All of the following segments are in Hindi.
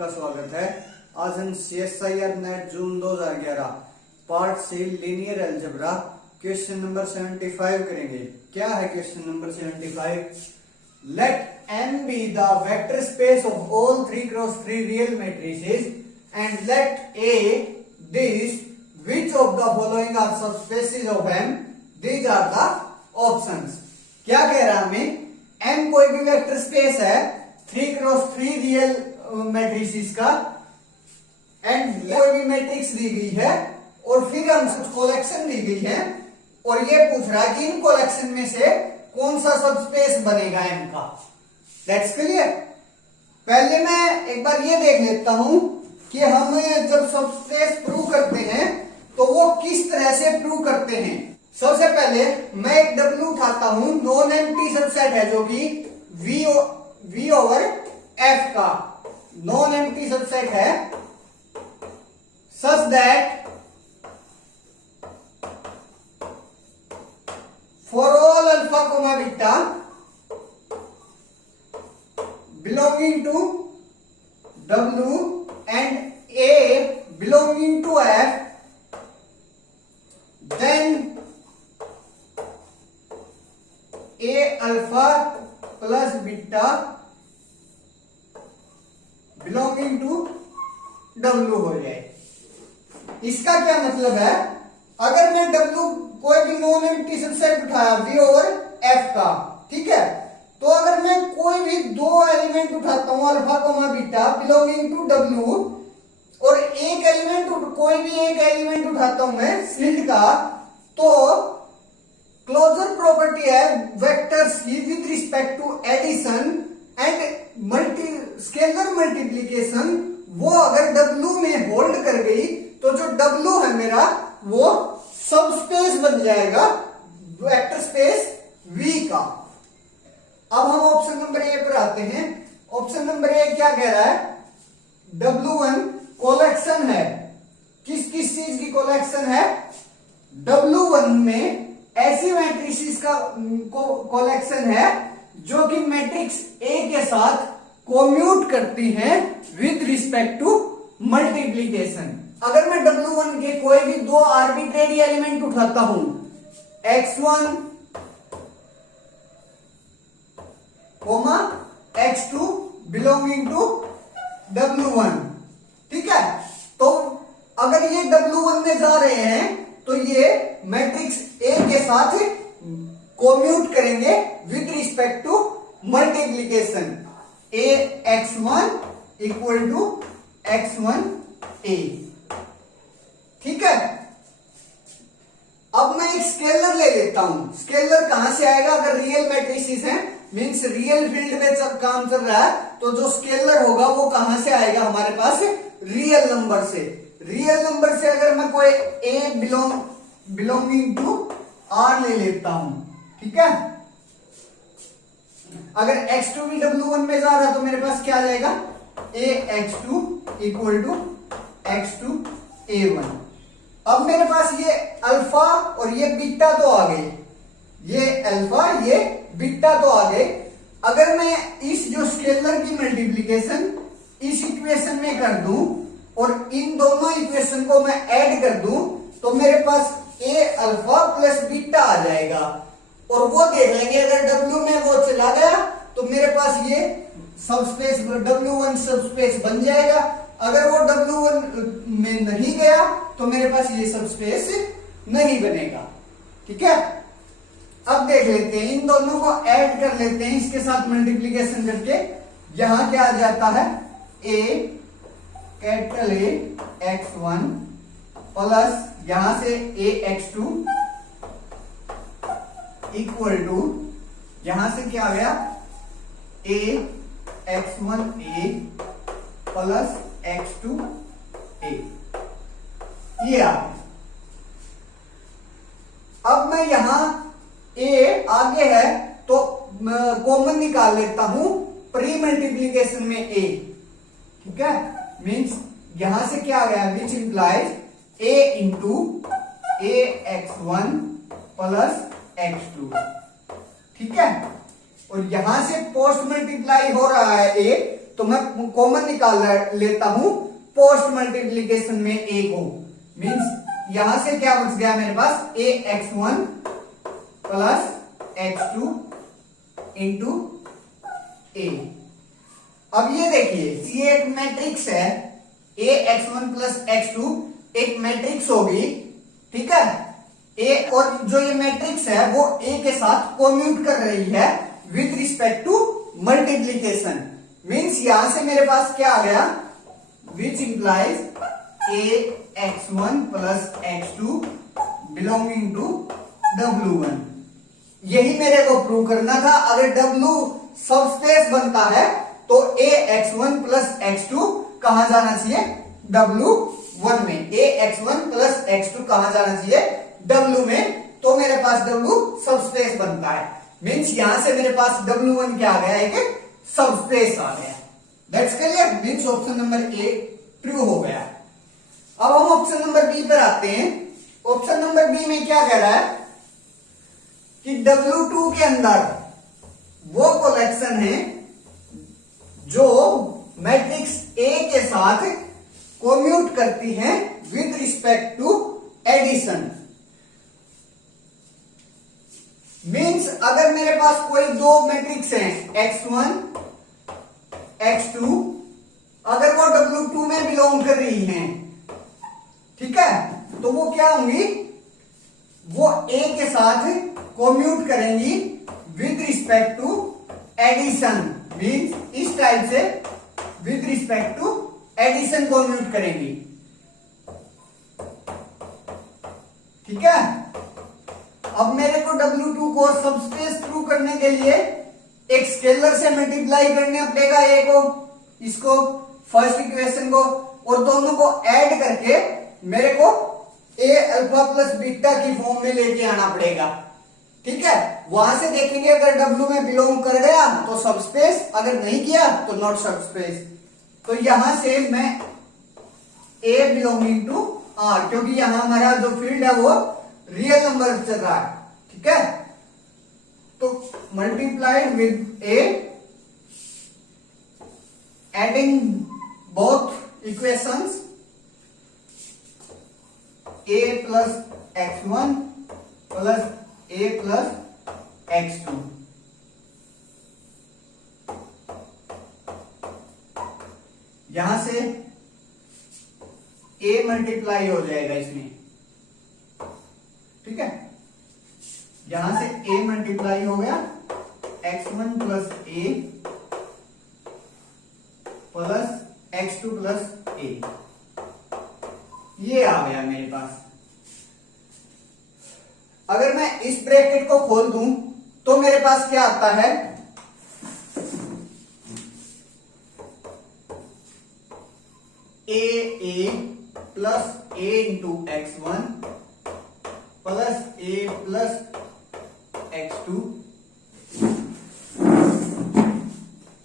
आपका स्वागत है। आज हम CSIR NET June 2011 part C linear algebra question number 75 करेंगे। क्या है question number 75? Let n be the vector space of all 3x3 real matrices and let A this which of the following are subspaces of M? These are the options। क्या कह रहा है हमें? M कोई भी वेक्टर स्पेस है 3x3 रियल मैट्रिसेस का एंड कोई भी मैट्रिक्स दी गई है और फिर हम कुछ कलेक्शन दी गई है और ये पूछ रहा है कि इन कलेक्शन में से कौन सा सबस्पेस बनेगा M का। That's clear. पहले मैं एक बार ये देख लेता हूं कि हम जब सबस्पेस प्रूव करते हैं तो वो किस तरह से प्रूव करते हैं। सबसे पहले मैं एक W उठाता हूं, नॉन एम्प्टी सबसेट है जो कि V ओवर F का नॉन एम्प्टी सबसेट है such that for all alpha comma beta belonging to W and A belonging to F, then A alpha plus beta belonging to W हो जाए। इसका क्या मतलब है? अगर मैं W कोई भी नॉन एम्प्टी सबसेट उठाया V ओवर F का, ठीक है, तो अगर मैं कोई भी दो एलिमेंट उठाता हूं alpha comma beta belonging to W और एक एलिमेंट कोई भी एक एलिमेंट उठाता हूं मैं स्लिट का, तो क्लोजर प्रॉपर्टी है वेक्टर्स की with respect to addition and scalar multiplication, वो अगर W में होल्ड कर गई तो जो W है मेरा वो सबस्पेस बन जाएगा वेक्टर स्पेस V का। अब हम ऑप्शन नंबर ए पर आते हैं। ऑप्शन नंबर ए क्या कह रहा है? W1 कलेक्शन है। किस किस चीज की कलेक्शन है? W1 में ऐसी मैट्रिसेस का कलेक्शन है जो कि मैट्रिक्स A के साथ कोम्यूट करती हैं विद रिस्पेक्ट टू मल्टीप्लिकेशन। अगर मैं W1 के कोई भी दो आर्बिट्रेरी एलिमेंट उठाता हूं X1 coma X2 belonging to W1, ठीक है, तो अगर ये W1 में जा रहे हैं तो ये मैट्रिक्स A के साथ कोम्यूट करेंगे with respect to multiplication. A X1 equal to X1A, ठीक है। अब मैं एक स्केलर ले लेता हूं। स्केलर कहां से आएगा? अगर रियल मैट्रिसेस हैं मींस रियल फील्ड में जब काम चल रहा है तो जो स्केलर होगा वो कहां से आएगा? हमारे पास रियल नंबर से। रियल नंबर से अगर मैं कोई A बिलोंगिंग टू R ले लेता हूं, ठीक है, अगर X2 भी W1 में जा रहा है तो मेरे पास क्या आ जाएगा? A X2 equal to X2 A1। अब मेरे पास ये अल्फा और ये बीटा तो आ गए, ये अल्फा ये बीटा तो आ गए। अगर मैं इस जो स्केलर की मल्टीप्लिकेशन इस इक्वेशन में कर दूं और इन दोनों इक्वेशन को मैं ऐड कर दूं तो मेरे पास A अल्फा प्लस बीटा आ जाएगा और वो देख लेंगे अगर W में वो चला गया तो मेरे पास ये सबस्पेस W1 सबस्पेस बन जाएगा। अगर वो W1 में नहीं गया तो मेरे पास ये सबस्पेस नहीं बनेगा, ठीक है। अब देख लेते हैं, इन दोनों को ऐड कर लेते हैं इसके साथ मल्टीप्लिकेशन करके। यहां क्या आ जाता है? A capital A X1 plus यहां से A X2 इक्वल टू यहां से क्या आ गया? A X1A प्लस X2A, ये आ गया। अब मैं यहां A आगे है तो कॉमन निकाल लेता हूं प्री मल्टीप्लिकेशन में A, ठीक है, मींस यहां से क्या आ गया? Which implies A into A X1 plus X2, ठीक है। और यहां से पोस्ट मल्टीप्लाई हो रहा है A तो मैं कॉमन निकाल लेता हूं पोस्ट मल्टीप्लीकेशन में ए को। मींस यहां से क्या बच गया मेरे पास, A X one plus X two into A. अब ये देखिए, ये एक मैट्रिक्स है, A X one plus X two एक मैट्रिक्स होगी, ठीक है। ए और जो ये मैट्रिक्स है वो ए के साथ कोम्यूट कर रही है with respect to multiplication. Means यहां से मेरे पास क्या आ गया, which implies A X one plus X two belonging to W1। यही मेरे को प्रूव करना था। अगर W सबस्पेस बनता है तो A X one plus X two कहां जाना चाहिए, W1 में। A X one plus X two कहां जाना चाहिए, W में। तो मेरे पास W सबस्पेस बनता है। मींस यहां से मेरे पास W1 क्या आ गया, एक सबस्पेस आ गया। That's clear. Means option number A true हो गया। अब हम ऑप्शन नंबर बी पर आते हैं। ऑप्शन नंबर बी में क्या कह रहा है कि W2 के अंदर वो कलेक्शन है जो मैट्रिक्स ए के साथ कोम्यूट करती है with respect to addition. Means अगर मेरे पास कोई दो मैट्रिक्स हैं x1 x2, अगर वो W2 में बिलोंग कर रही हैं, ठीक है, तो वो क्या होंगी, वो ए के साथ कोम्यूट करेंगी with respect to addition. Means इस टाइप से with respect to addition commute करेंगी, ठीक है। अब मेरे को W2 को सबस्पेस प्रूव करने के लिए एक स्केलर से मल्टीप्लाई करना पड़ेगा ए को, इसको फर्स्ट इक्वेशन को, और दोनों को ऐड करके मेरे को ए अल्फा प्लस बीटा की फॉर्म में लेके आना पड़ेगा, ठीक है। वहां से देखेंगे अगर W में बिलोंग कर गया तो सबस्पेस, अगर नहीं किया तो नॉट सबस्पेस। तो यहां से मैं ए बिलोंगिंग टू आर, क्योंकि यहां हमारा जो फील्ड है वो रियल नंबर चल रहा है, ठीक है। तो multiplied with A, adding both equations, A plus X one plus A plus X two. यहां से ए मल्टीप्लाई हो जाएगा इसमें, ठीक है। यहां से a मल्टीप्लाई हो गया x1 plus A plus x2 plus ए, ये आ गया मेरे पास। अगर मैं इस ब्रैकेट को खोल दूं तो मेरे पास क्या आता है, ए plus A into x1 plus A plus x2।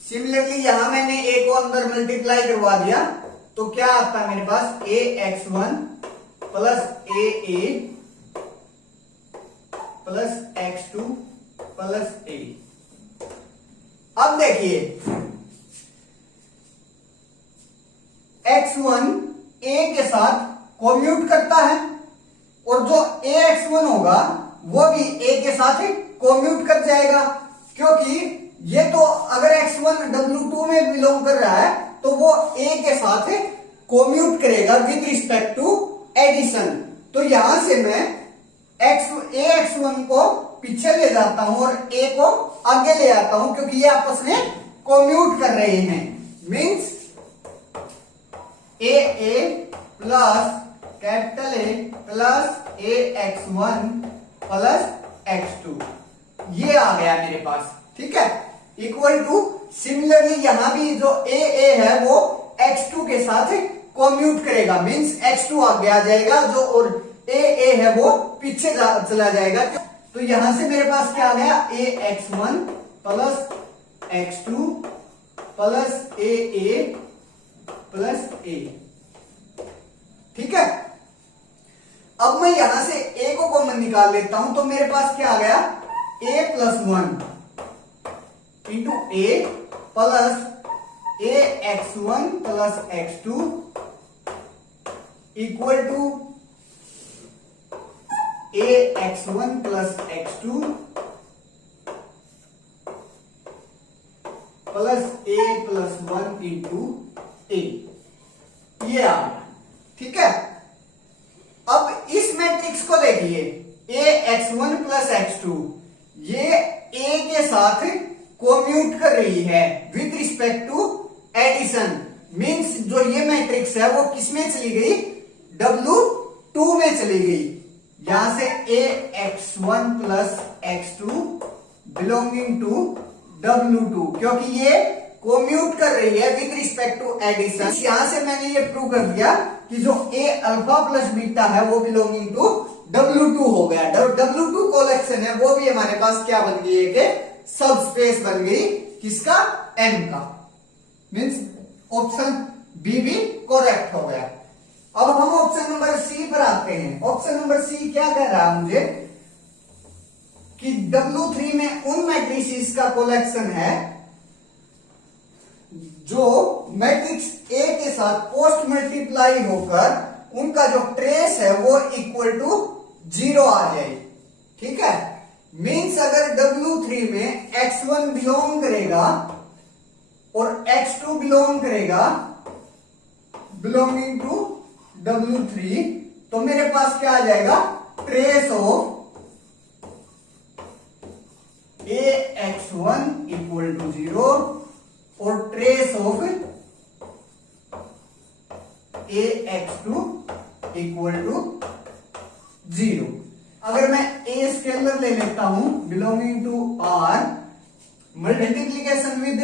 Similarly यहां मैंने ए को अंदर मल्टीप्लाई करवा दिया तो क्या आता है मेरे पास, A X one plus A plus X two plus ए। अब देखिए x1 a के साथ कोम्यूट करता है और जो ax1 होगा वो भी a के साथ ही कोम्यूट कर जाएगा, क्योंकि ये तो अगर x1 W2 में बिलोंग कर रहा है तो वो a के साथ कोम्यूट करेगा विद रिस्पेक्ट टू एडिशन। तो यहां से मैं ax1 को पीछे ले जाता हूं और a को आगे ले आता हूं, क्योंकि ये आपस में कोम्यूट कर रहे हैं। Means A plus capital A plus A X one plus X two, ये आ गया मेरे पास, ठीक है। इक्वल टू सिमिलरली यहां भी जो ए है वो x2 के साथ कोम्यूट करेगा, मींस x2 आगे आ जाएगा जो, और ए है वो पीछे चला जाएगा। तो यहां से मेरे पास क्या आ गया, A X one plus X two plus A plus A, ठीक है। अब मैं यहां से a को कॉमन निकाल लेता हूं तो मेरे पास क्या आ गया, a plus one into A plus A X one plus X two equal to A X one plus X two plus A plus one into A, ये आ गया। ठीक है, अब इस मैट्रिक्स को देखिए, A X one plus X two ये ए के साथ कोम्यूट कर रही है with respect to addition. Means जो ये मैट्रिक्स है वो किसमें चली गई, W2 में चली गई। यहां से A X one plus X two belonging to W2, क्योंकि ये कोम्यूट कर रही है विद रिस्पेक्ट टू एडिशन। यहां से मैंने ये प्रूव कर दिया कि जो ए अल्फा प्लस बीटा है वो बिलोंगिंग टू W2 हो गया। W2 कलेक्शन है वो भी हमारे पास क्या बन गई है कि सब स्पेस बन गई, किसका, M का। मींस ऑप्शन बी भी करेक्ट हो गया। अब हम ऑप्शन नंबर सी पर आते हैं। ऑप्शन नंबर सी क्या कह रहा है मुझे कि W3 में उन मैट्रिसेस का कलेक्शन है जो मैट्रिक्स ए के साथ पोस्ट मल्टीप्लाई होकर उनका जो ट्रेस है वो इक्वल टू 0 आ जाए। ठीक है, मींस अगर W3 में x1 बिलोंग करेगा और x2 बिलोंग करेगा बिलोंगिंग टू W3, तो मेरे पास क्या आ जाएगा, trace of A X one equal to 0 और trace of A X two equal to 0। अगर मैं ए स्केलर ले लेता हूं belonging to R, multiplication with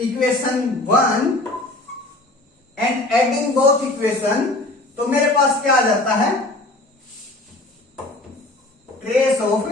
equation 1 and adding both equation, तो मेरे पास क्या आ जाता है, trace of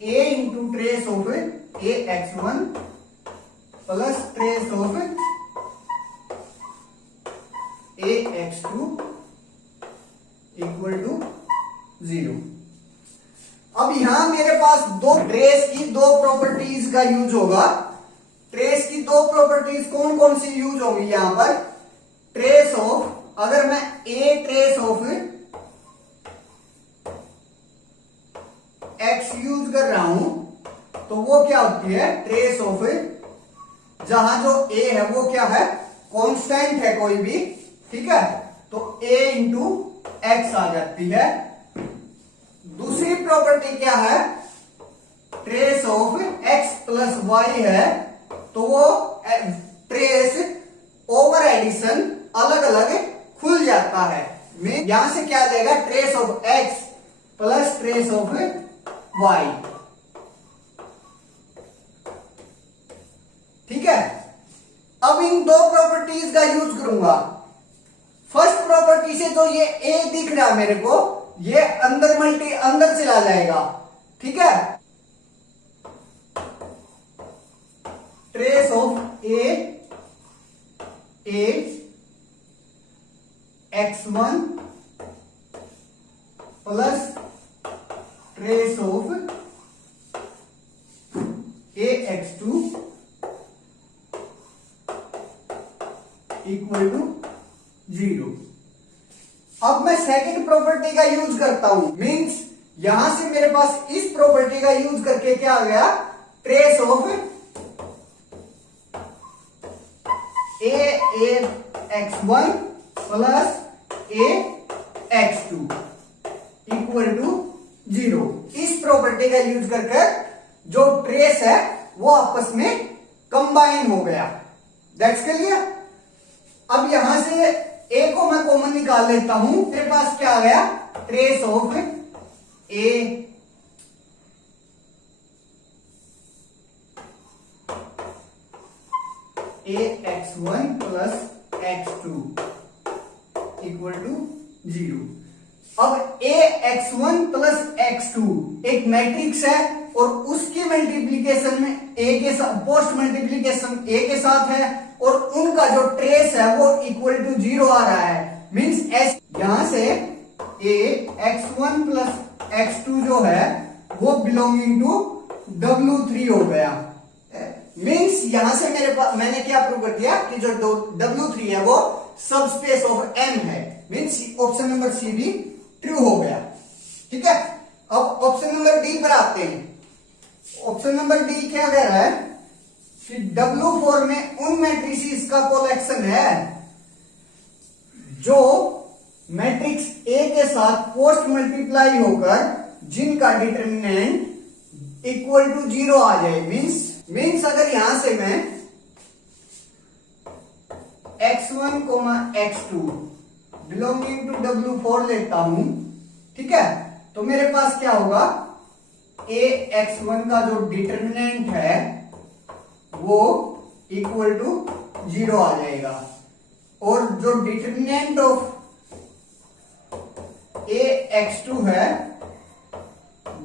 A into trace of A X one plus trace of A X two equal to 0। अब यहां मेरे पास दो ट्रेस की दो प्रॉपर्टीज का यूज होगा। ट्रेस की दो प्रॉपर्टीज कौन कौन सी यूज होगी यहां पर, ट्रेस ऑफ, अगर मैं ए ट्रेस ऑफ एक्स यूज कर रहा हूं तो वो क्या होती है, ट्रेस ऑफ, जहां जो ए है वो क्या है, कांस्टेंट है कोई भी। ठीक है, तो ए इंटू एक्स आ जाती है। दूसरी प्रॉपर्टी क्या है, trace of X plus Y है, तो वो ट्रेस ओवर एडिशन अलग अलग खुल जाता है। यहां से क्या आ जाएगा, trace of X plus trace of Y. ठीक है, अब इन दो प्रॉपर्टीज का यूज करूंगा। फर्स्ट प्रॉपर्टी से जो ये ए दिख रहा है मेरे को, ये अंदर चला जाएगा। ठीक है, trace of A X one plus trace of A X two equal to 0। अब मैं सेकंड प्रॉपर्टी का यूज करता हूं, मींस यहां से मेरे पास इस प्रॉपर्टी का यूज करके क्या आ गया, trace of A X one plus A X two equal to 0। इस प्रॉपर्टी का यूज करके जो ट्रेस है वो आपस में कंबाइन हो गया। That's clear. अब यहां से ए को मैं कॉमन निकाल लेता हूं, मेरे पास क्या आ गया, trace of A X one plus X two equal to 0। अब A X one plus X two एक मैट्रिक्स है और उसकी मल्टीप्लीकेशन में ए के साथ, पोस्ट मल्टीप्लीकेशन ए के साथ है और उनका जो ट्रेस है वो इक्वल टू 0 आ रहा है। मींस एस, यहां से A X one plus X two जो है वो बिलोंगिंग टू W3 हो गया। मींस यहां से मेरे पास मैंने क्या प्रूव कर दिया कि जो W3 है वो सब स्पेस ऑफ M है। मींस ऑप्शन नंबर सी भी ट्रू हो गया। ठीक है, अब ऑप्शन नंबर डी पर आते हैं। ऑप्शन नंबर डी क्या कह रहा है कि W4 में उन मैट्रिसेस का कलेक्शन है जो मैट्रिक्स ए के साथ पोस्ट मल्टीप्लाई होकर जिनका डिटरमिनेंट इक्वल टू 0 आ जाए। मीन्स अगर यहां से मैं x1, x2 belonging to W4 लेता हूं, ठीक है, तो मेरे पास क्या होगा, a x1 का जो डिटरमिनेंट है वो इक्वल टू 0 आ जाएगा और जो डिटरमिनेंट ऑफ a x2 है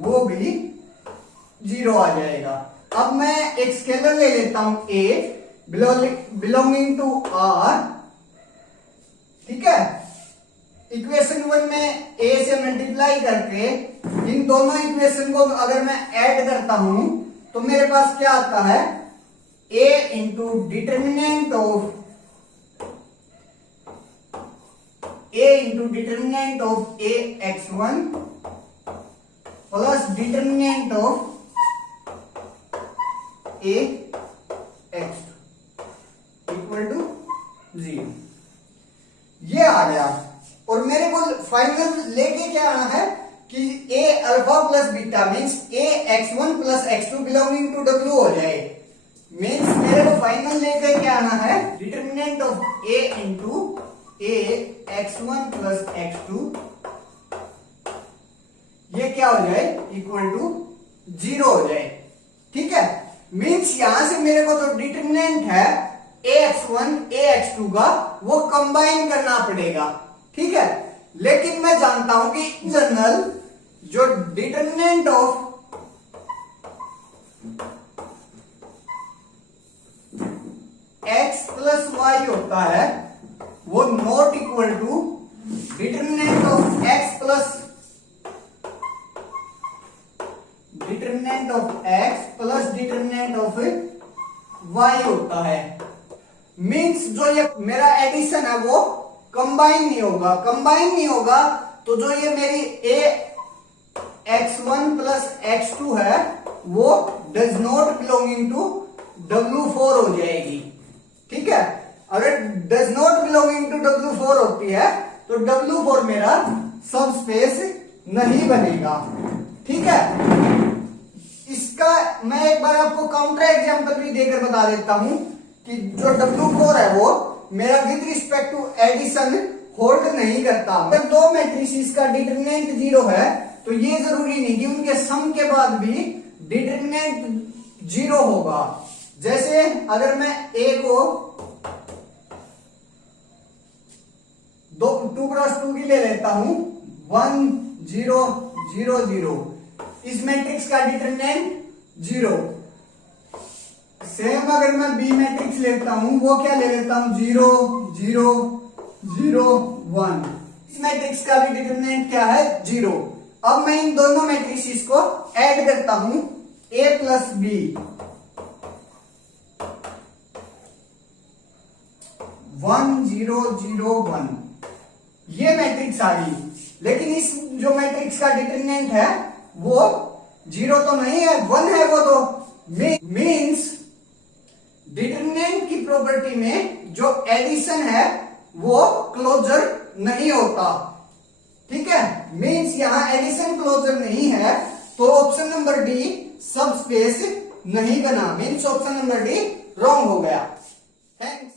वो भी 0 आ जाएगा। अब मैं एक स्केलर ले लेता हूं a बिलोंगिंग टू r, ठीक है। इक्वेशन 1 में a से मल्टीप्लाई करके इन दोनों इक्वेशन को अगर मैं ऐड करता हूं तो मेरे पास क्या आता है, a into determinant of a x1 plus determinant of a x2 equal to 0। ये आ गया और मेरे को फाइनल लेके क्या आना है कि a alpha plus beta means a x1 plus x2 belonging to W हो जाए। मीन्स मेरे को फाइनल लेके क्या आना है, determinant of a into a x1 plus x2 ये क्या हो जाए, इक्वल टू 0 हो जाए। ठीक है, मीन्स यहां से मेरे को जो डिटरमिनेंट है ax1 ax2 का वो कंबाइन करना पड़ेगा। ठीक है, लेकिन मैं जानता हूं कि जनरल जो determinant of x plus y होता है वो not equal to determinant of x plus determinant of y होता है। मीन्स जो ये मेरा एडिशन है वो कंबाइन नहीं होगा तो जो ये मेरी a x1 प्लस x2 है वो does not belonging to W4 हो जाएगी। ठीक है, अगर does not belonging to W4 होती है तो W4 मेरा सब स्पेस नहीं बनेगा। ठीक है, इसका मैं एक बार आपको काउंटर एग्जांपल भी देकर बता देता हूं कि जो W4 है वो मेरा with respect to addition hold नहीं करता। अगर दो मैट्रिसेस का डिटरमिनेंट 0 है तो ये जरूरी नहीं कि उनके सम के बाद भी डिटरमिनेंट 0 होगा। जैसे अगर मैं a को 2 क्रॉस 2 की ले लेता हूं 1 0 0 0, इस मैट्रिक्स का डिटरमिनेंट 0। सेम अगर मैं बी मैट्रिक्स लेता हूं वो क्या ले लेता हूं 0 0 0 1, इस मैट्रिक्स का भी डिटरमिनेंट क्या है 0। अब मैं इन दोनों मैट्रिसेस को ऐड करता हूं a प्लस बी 1 0 0 1, ये मैट्रिक्स आ गई। लेकिन इस जो मैट्रिक्स का डिटरमिनेंट है वो 0 तो नहीं है, 1 है वो तो। मीन्स डिटरमिनेंट की प्रॉपर्टी में जो एडिशन है वो क्लोजर नहीं होता। ठीक है, मीन्स यहां एडिशन क्लोजर नहीं है तो ऑप्शन नंबर डी सब स्पेस नहीं बना। Means option number D wrong हो गया। थैंक्स।